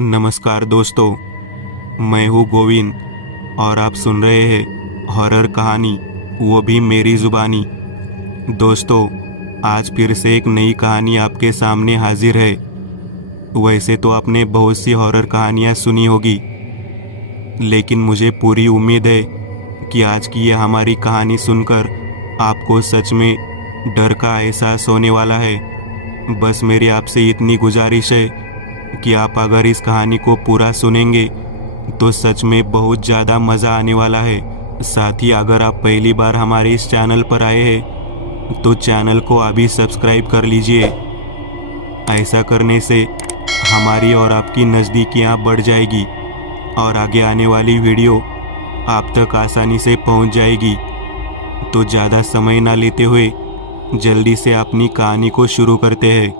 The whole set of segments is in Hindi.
नमस्कार दोस्तों, मैं हूँ गोविंद और आप सुन रहे हैं हॉरर कहानी, वो भी मेरी ज़ुबानी। दोस्तों, आज फिर से एक नई कहानी आपके सामने हाजिर है। वैसे तो आपने बहुत सी हॉरर कहानियाँ सुनी होगी, लेकिन मुझे पूरी उम्मीद है कि आज की यह हमारी कहानी सुनकर आपको सच में डर का एहसास होने वाला है। बस मेरी आपसे इतनी गुजारिश है कि आप अगर इस कहानी को पूरा सुनेंगे तो सच में बहुत ज़्यादा मज़ा आने वाला है। साथ ही अगर आप पहली बार हमारे इस चैनल पर आए हैं तो चैनल को अभी सब्सक्राइब कर लीजिए। ऐसा करने से हमारी और आपकी नज़दीकियाँ बढ़ जाएगी और आगे आने वाली वीडियो आप तक आसानी से पहुंच जाएगी। तो ज़्यादा समय ना लेते हुए जल्दी से अपनी कहानी को शुरू करते हैं।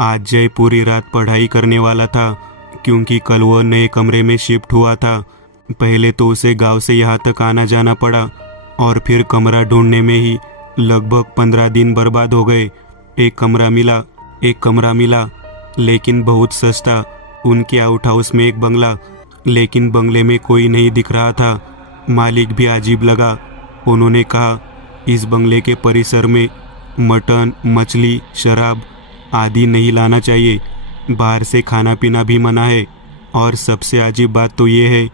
आज जय पूरी रात पढ़ाई करने वाला था, क्योंकि कल वह नए कमरे में शिफ्ट हुआ था। पहले तो उसे गांव से यहाँ तक आना जाना पड़ा और फिर कमरा ढूंढने में ही लगभग 15 दिन बर्बाद हो गए। एक कमरा मिला, लेकिन बहुत सस्ता। उनके आउट हाउस में एक बंगला, लेकिन बंगले में कोई नहीं दिख रहा था। मालिक भी अजीब लगा। उन्होंने कहा, इस बंगले के परिसर में मटन, मछली, शराब आदि नहीं लाना चाहिए। बाहर से खाना पीना भी मना है। और सबसे अजीब बात तो ये है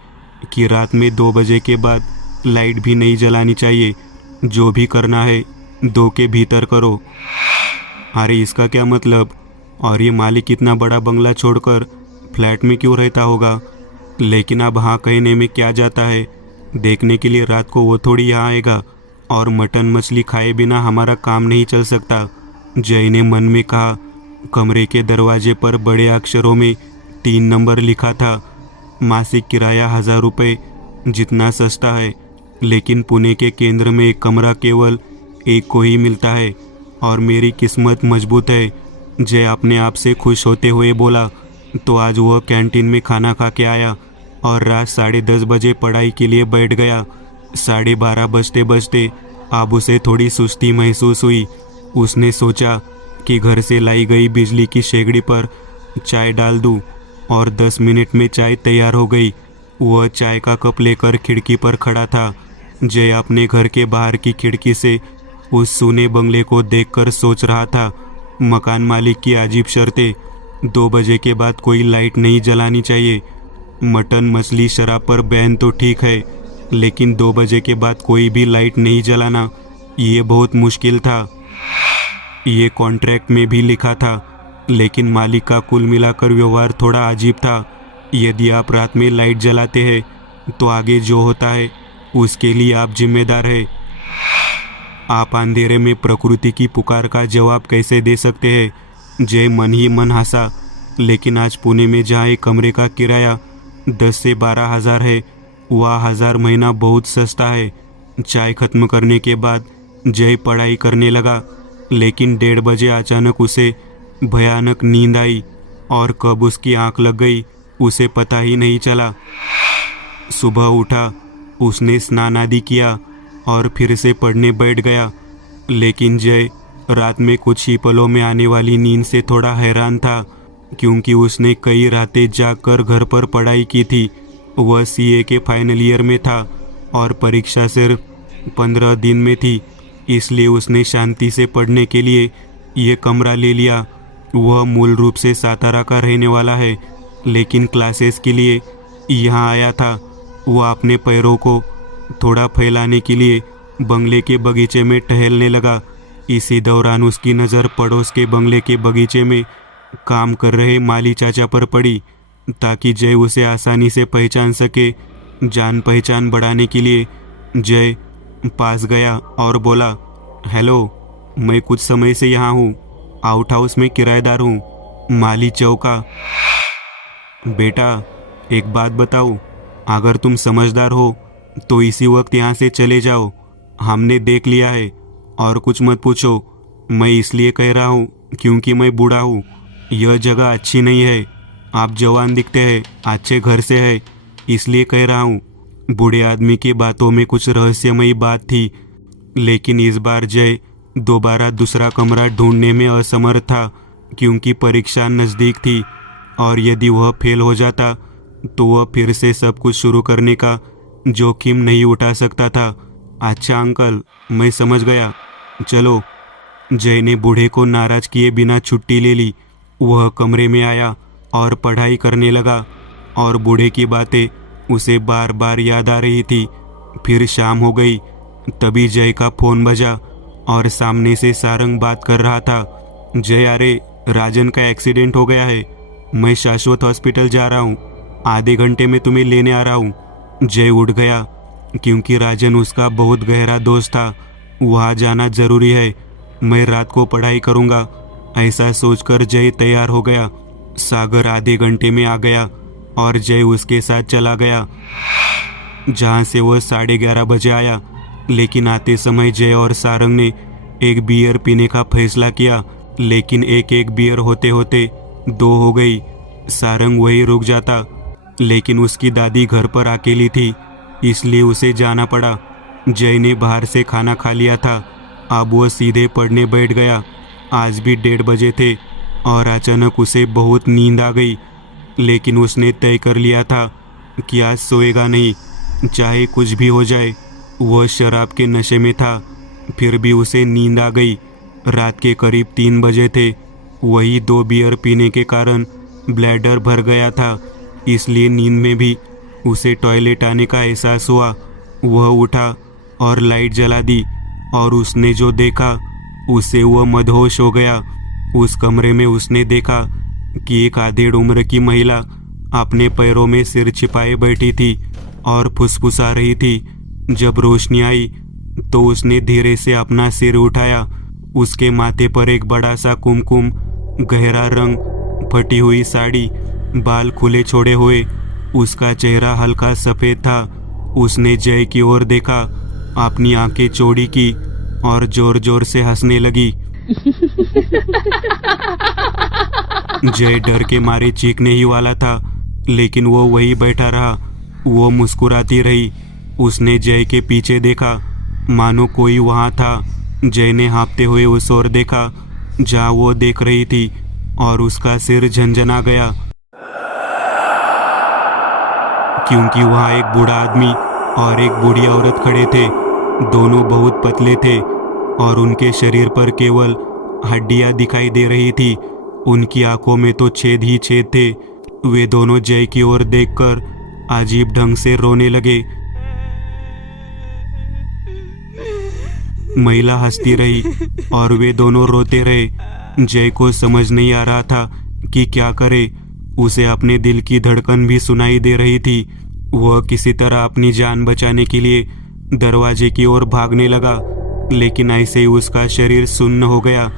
कि रात में 2 बजे के बाद लाइट भी नहीं जलानी चाहिए। जो भी करना है 2 के भीतर करो। अरे इसका क्या मतलब? और ये मालिक इतना बड़ा बंगला छोड़कर फ्लैट में क्यों रहता होगा? लेकिन अब हाँ कहने में क्या जाता है, देखने के लिए रात को वो थोड़ी यहाँ आएगा। और मटन मछली खाए बिना हमारा काम नहीं चल सकता। जय ने मन में कहा। कमरे के दरवाजे पर बड़े अक्षरों में 3 नंबर लिखा था। मासिक किराया 1000 रुपये, जितना सस्ता है। लेकिन पुणे के केंद्र में एक कमरा केवल एक को ही मिलता है और मेरी किस्मत मजबूत है। जय अपने आप से खुश होते हुए बोला। तो आज वह कैंटीन में खाना खा के आया और रात 10:30 बजे पढ़ाई के लिए बैठ गया। 12:30 बजते बजते अब उसे थोड़ी सुस्ती महसूस हुई। उसने सोचा कि घर से लाई गई बिजली की शेगड़ी पर चाय डाल दूं, और 10 मिनट में चाय तैयार हो गई। वह चाय का कप लेकर खिड़की पर खड़ा था। जय अपने घर के बाहर की खिड़की से उस सूने बंगले को देखकर सोच रहा था। मकान मालिक की अजीब शर्तें। 2 बजे के बाद कोई लाइट नहीं जलानी चाहिए। मटन, मछली, शराब पर बैन तो ठीक है, लेकिन 2 बजे के बाद कोई भी लाइट नहीं जलाना, ये बहुत मुश्किल था। ये कॉन्ट्रैक्ट में भी लिखा था, लेकिन मालिक का कुल मिलाकर व्यवहार थोड़ा अजीब था। यदि आप रात में लाइट जलाते हैं तो आगे जो होता है उसके लिए आप जिम्मेदार हैं। आप अंधेरे में प्रकृति की पुकार का जवाब कैसे दे सकते हैं? जय मन ही मन हंसा। लेकिन आज पुणे में जहाँ एक कमरे का किराया 10 से 12 हज़ार है, वह 1000 महीना बहुत सस्ता है। चाय खत्म करने के बाद जय पढ़ाई करने लगा, लेकिन 1:30 बजे अचानक उसे भयानक नींद आई और कब उसकी आंख लग गई उसे पता ही नहीं चला। सुबह उठा, उसने स्नान आदि किया और फिर से पढ़ने बैठ गया। लेकिन जय रात में कुछ ही पलों में आने वाली नींद से थोड़ा हैरान था, क्योंकि उसने कई रातें जागकर घर पर पढ़ाई की थी। वह सीए के फाइनल ईयर में था और परीक्षा सिर्फ 15 दिन में थी, इसलिए उसने शांति से पढ़ने के लिए ये कमरा ले लिया। वह मूल रूप से सातारा का रहने वाला है, लेकिन क्लासेस के लिए यहाँ आया था। वह अपने पैरों को थोड़ा फैलाने के लिए बंगले के बगीचे में टहलने लगा। इसी दौरान उसकी नज़र पड़ोस के बंगले के बगीचे में काम कर रहे माली चाचा पर पड़ी, ताकि जय उसे आसानी से पहचान सके। जान पहचान बढ़ाने के लिए जय पास गया और बोला, हेलो, मैं कुछ समय से यहाँ हूँ, आउट हाउस में किराएदार हूँ। माली चौंका। बेटा, एक बात बताओ, अगर तुम समझदार हो तो इसी वक्त यहाँ से चले जाओ। हमने देख लिया है और कुछ मत पूछो। मैं इसलिए कह रहा हूँ क्योंकि मैं बूढ़ा हूँ। यह जगह अच्छी नहीं है। आप जवान दिखते हैं, अच्छे घर से है, इसलिए कह रहा हूँ। बूढ़े आदमी की बातों में कुछ रहस्यमयी बात थी, लेकिन इस बार जय दोबारा दूसरा कमरा ढूंढने में असमर्थ था, क्योंकि परीक्षा नज़दीक थी और यदि वह फेल हो जाता तो वह फिर से सब कुछ शुरू करने का जोखिम नहीं उठा सकता था। अच्छा अंकल, मैं समझ गया, चलो। जय ने बूढ़े को नाराज किए बिना छुट्टी ले ली। वह कमरे में आया और पढ़ाई करने लगा और बूढ़े की बातें उसे बार बार याद आ रही थी। फिर शाम हो गई, तभी जय का फोन बजा और सामने से सारंग बात कर रहा था। जय, अरे राजन का एक्सीडेंट हो गया है, मैं शाश्वत हॉस्पिटल जा रहा हूँ, आधे घंटे में तुम्हें लेने आ रहा हूँ। जय उठ गया क्योंकि राजन उसका बहुत गहरा दोस्त था। वहाँ जाना जरूरी है, मैं रात को पढ़ाई करूँगा, ऐसा सोचकर जय तैयार हो गया। सागर आधे घंटे में आ गया और जय उसके साथ चला गया, जहाँ से वह 11:30 बजे आया। लेकिन आते समय जय और सारंग ने एक बियर पीने का फैसला किया, लेकिन एक एक बियर होते होते 2 हो गई। सारंग वहीं रुक जाता, लेकिन उसकी दादी घर पर अकेली थी, इसलिए उसे जाना पड़ा। जय ने बाहर से खाना खा लिया था, अब वह सीधे पढ़ने बैठ गया। आज भी 1:30 बजे थे और अचानक उसे बहुत नींद आ गई, लेकिन उसने तय कर लिया था कि आज सोएगा नहीं, चाहे कुछ भी हो जाए। वह शराब के नशे में था, फिर भी उसे नींद आ गई। रात के करीब 3 बजे थे। वही 2 बियर पीने के कारण ब्लैडर भर गया था, इसलिए नींद में भी उसे टॉयलेट आने का एहसास हुआ। वह उठा और लाइट जला दी और उसने जो देखा उससे वह मदहोश हो गया। उस कमरे में उसने देखा कि एक आधेड़ उम्र की महिला अपने पैरों में सिर छिपाए बैठी थी और फुसफुसा रही थी। जब रोशनी आई तो उसने धीरे से अपना सिर उठाया। उसके माथे पर एक बड़ा सा कुमकुम, गहरा रंग, फटी हुई साड़ी, बाल खुले छोड़े हुए। उसका चेहरा हल्का सफेद था। उसने जय की ओर देखा, अपनी आंखें चौड़ी की और जोर जोर से हंसने लगी। जय डर के मारे चीखने ही वाला था, लेकिन वो वहीं बैठा रहा। वो मुस्कुराती रही। उसने जय के पीछे देखा, मानो कोई वहां था। जय ने हाँफते हुए उस ओर देखा जहाँ वो देख रही थी और उसका सिर झंझना गया, क्योंकि वहाँ एक बूढ़ा आदमी और एक बूढ़ी औरत खड़े थे। दोनों बहुत पतले थे और उनके शरीर पर केवल हड्डियां दिखाई दे रही थी। उनकी आंखों में तो छेद ही छेद थे। वे दोनों जय की ओर देखकर अजीब ढंग से रोने लगे। महिला हंसती रही और वे दोनों रोते रहे। जय को समझ नहीं आ रहा था कि क्या करे। उसे अपने दिल की धड़कन भी सुनाई दे रही थी। वह किसी तरह अपनी जान बचाने के लिए दरवाजे की ओर भागने लगा, लेकिन ऐसे ही उसका शरीर सुन्न हो गया।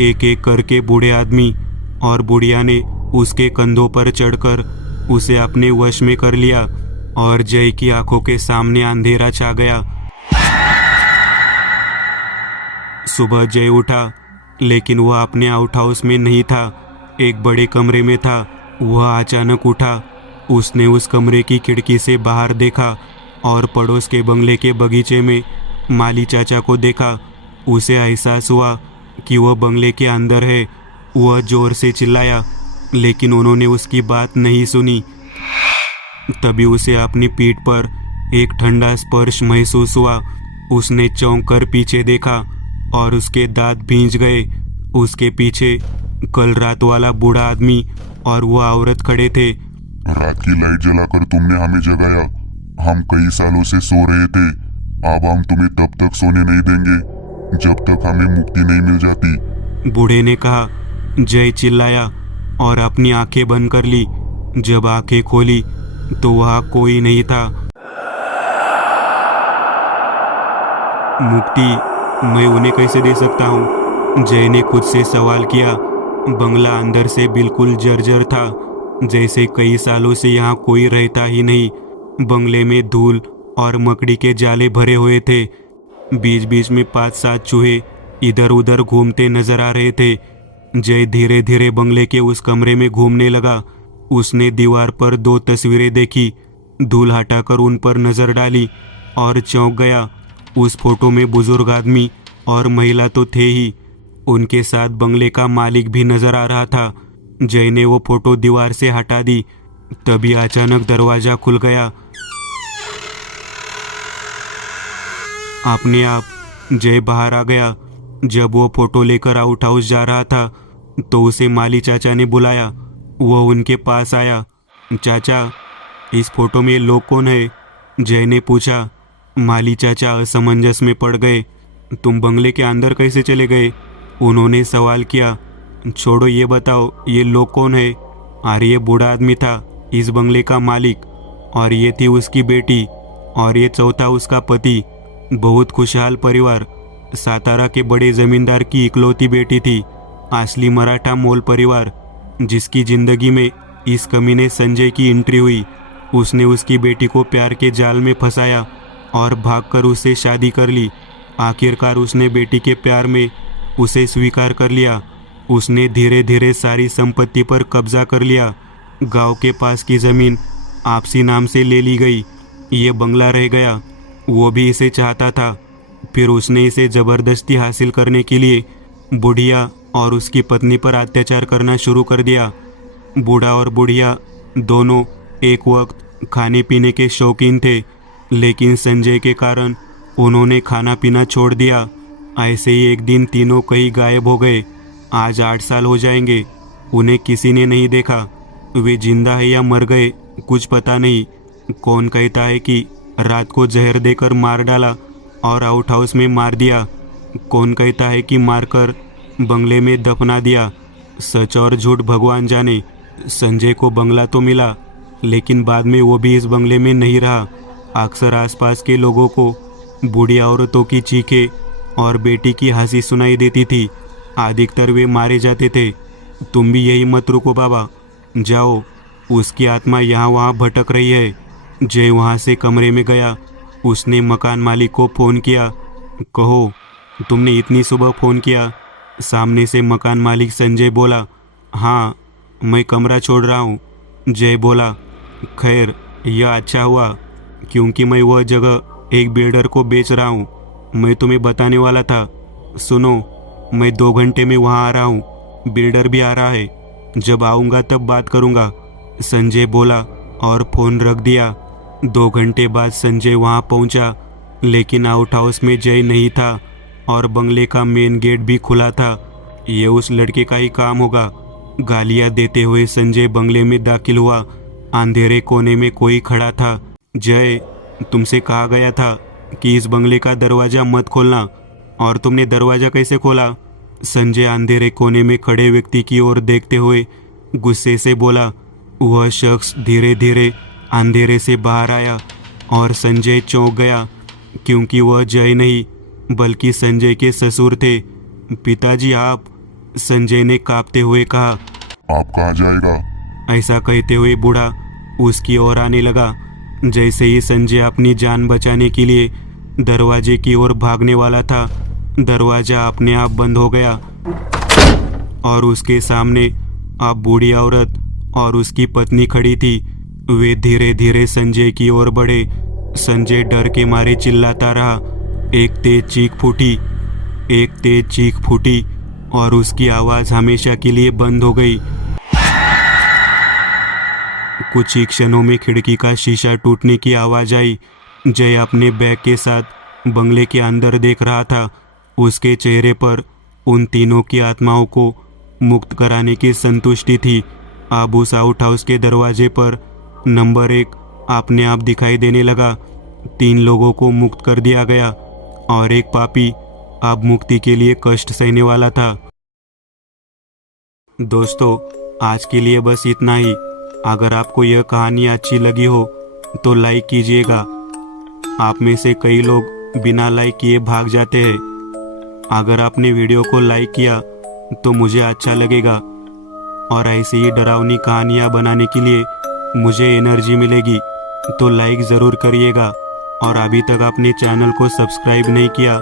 एक एक करके बूढ़े आदमी और बुढ़िया ने उसके कंधों पर चढ़कर उसे अपने वश में कर लिया और जय की आंखों के सामने अंधेरा छा गया। सुबह जय उठा, लेकिन वह अपने आउट हाउस में नहीं था, एक बड़े कमरे में था। वह अचानक उठा। उसने उस कमरे की खिड़की से बाहर देखा और पड़ोस के बंगले के बगीचे में माली चाचा को देखा। उसे एहसास हुआ कि वह बंगले के अंदर है। वह जोर से चिल्लाया, लेकिन उन्होंने उसकी बात नहीं सुनी। तभी उसे अपनी पीठ पर एक ठंडा स्पर्श महसूस हुआ। उसने चौंक कर पीछे देखा और उसके दांत भींच गए। उसके पीछे कल रात वाला बूढ़ा आदमी और वो औरत खड़े थे। रात की लाइट जलाकर तुमने हमें जगाया। हम कई सालों से सो रहे थे। अब हम तुम्हें तब तक सोने नहीं देंगे जब तक हमें मुक्ति नहीं मिल जाती, बूढ़े ने कहा। जय चिल्लाया और अपनी आंखें बंद कर ली। जब आंखें खोली तो वहाँ कोई नहीं था। मुक्ति मैं उन्हें कैसे दे सकता हूँ? जय ने खुद से सवाल किया। बंगला अंदर से बिल्कुल जर्जर था, जैसे कई सालों से यहाँ कोई रहता ही नहीं। बंगले में धूल और मकड़ी के जाले भरे हुए थे। बीच बीच में 5-7 चूहे इधर उधर घूमते नजर आ रहे थे। जय धीरे धीरे बंगले के उस कमरे में घूमने लगा। उसने दीवार पर 2 तस्वीरें देखी। धूल हटाकर उन पर नजर डाली और चौंक गया। उस फोटो में बुजुर्ग आदमी और महिला तो थे ही, उनके साथ बंगले का मालिक भी नजर आ रहा था। जय ने वो फोटो दीवार से हटा दी। तभी अचानक दरवाजा खुल गया। अपने आप जय बाहर आ गया। जब वो फोटो लेकर आउट हाउस जा रहा था तो उसे माली चाचा ने बुलाया। वो उनके पास आया। चाचा, इस फोटो में ये लोग कौन है? जय ने पूछा। माली चाचा असमंजस में पड़ गए। तुम बंगले के अंदर कैसे चले गए? उन्होंने सवाल किया। छोड़ो, ये बताओ ये लोग कौन है? अरे ये बूढ़ा आदमी था इस बंगले का मालिक, और ये थी उसकी बेटी, और ये चौथा उसका पति। बहुत खुशहाल परिवार। सातारा के बड़े जमींदार की इकलौती बेटी थी। असली मराठा मोल परिवार, जिसकी जिंदगी में इस कमीने संजय की एंट्री हुई। उसने उसकी बेटी को प्यार के जाल में फंसाया और भागकर उससे शादी कर ली। आखिरकार उसने बेटी के प्यार में उसे स्वीकार कर लिया। उसने धीरे धीरे सारी संपत्ति पर कब्जा कर लिया। गांव के पास की ज़मीन आपसी नाम से ले ली गई। ये बंगला रह गया। वो भी इसे चाहता था। फिर उसने इसे ज़बरदस्ती हासिल करने के लिए बुढ़िया और उसकी पत्नी पर अत्याचार करना शुरू कर दिया। बूढ़ा और बुढ़िया दोनों एक वक्त खाने पीने के शौकीन थे, लेकिन संजय के कारण उन्होंने खाना पीना छोड़ दिया। ऐसे ही एक दिन तीनों कहीं गायब हो गए। आज 8 साल हो जाएंगे। उन्हें किसी ने नहीं देखा। वे जिंदा है या मर गए कुछ पता नहीं। कौन कहता है कि रात को जहर देकर मार डाला और आउट हाउस में मार दिया। कौन कहता है कि मारकर बंगले में दफना दिया। सच और झूठ भगवान जाने। संजय को बंगला तो मिला, लेकिन बाद में वो भी इस बंगले में नहीं रहा। अक्सर आसपास के लोगों को बूढ़ी औरतों की चीखें और बेटी की हंसी सुनाई देती थी। अधिकतर वे मारे जाते थे। तुम भी यही मत रुको बाबा, जाओ, उसकी आत्मा यहाँ वहाँ भटक रही है। जय वहाँ से कमरे में गया। उसने मकान मालिक को फ़ोन किया। कहो, तुमने इतनी सुबह फ़ोन किया? सामने से मकान मालिक संजय बोला। हाँ, मैं कमरा छोड़ रहा हूँ। जय बोला। खैर, यह अच्छा हुआ, क्योंकि मैं वह जगह एक बिल्डर को बेच रहा हूँ। मैं तुम्हें बताने वाला था। सुनो, मैं 2 घंटे में वहाँ आ रहा हूँ। बिल्डर भी आ रहा है। जब आऊँगा तब बात करूँगा, संजय बोला और फ़ोन रख दिया। 2 घंटे बाद संजय वहाँ पहुँचा, लेकिन आउट हाउस में जय नहीं था और बंगले का मेन गेट भी खुला था। ये उस लड़के का ही काम होगा। गालियाँ देते हुए संजय बंगले में दाखिल हुआ। अंधेरे कोने में कोई खड़ा था। जय, तुमसे कहा गया था कि इस बंगले का दरवाज़ा मत खोलना, और तुमने दरवाज़ा कैसे खोला? संजय अंधेरे कोने में खड़े व्यक्ति की ओर देखते हुए गुस्से से बोला। वह शख्स धीरे धीरे अंधेरे से बाहर आया और संजय चौंक गया, क्योंकि वह जय नहीं बल्कि संजय के ससुर थे। पिताजी आप? संजय ने कांपते हुए कहा। आप कहाँ जाएगा? ऐसा कहते हुए बूढ़ा उसकी ओर आने लगा। जैसे ही संजय अपनी जान बचाने के लिए दरवाजे की ओर भागने वाला था, दरवाजा अपने आप बंद हो गया और उसके सामने अब बूढ़ी औरत और उसकी पत्नी खड़ी थी। वे धीरे धीरे संजय की ओर बढ़े। संजय डर के मारे चिल्लाता रहा। एक तेज चीख फूटी और उसकी आवाज़ हमेशा के लिए बंद हो गई। कुछ ही क्षणों में खिड़की का शीशा टूटने की आवाज़ आई। जय अपने बैग के साथ बंगले के अंदर देख रहा था। उसके चेहरे पर उन तीनों की आत्माओं को मुक्त कराने की संतुष्टि थी। अब उस आउट हाउस के दरवाजे पर नंबर 1 अपने आप दिखाई देने लगा। 3 लोगों को मुक्त कर दिया गया और एक पापी अब मुक्ति के लिए कष्ट सहने वाला था। दोस्तों, आज के लिए बस इतना ही। अगर आपको यह कहानी अच्छी लगी हो तो लाइक कीजिएगा। आप में से कई लोग बिना लाइक किए भाग जाते हैं। अगर आपने वीडियो को लाइक किया तो मुझे अच्छा लगेगा, और ऐसी ही डरावनी कहानियाँ बनाने के लिए मुझे एनर्जी मिलेगी। तो लाइक ज़रूर करिएगा, और अभी तक आपने चैनल को सब्सक्राइब नहीं किया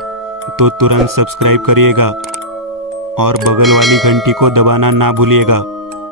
तो तुरंत सब्सक्राइब करिएगा और बगल वाली घंटी को दबाना ना भूलिएगा।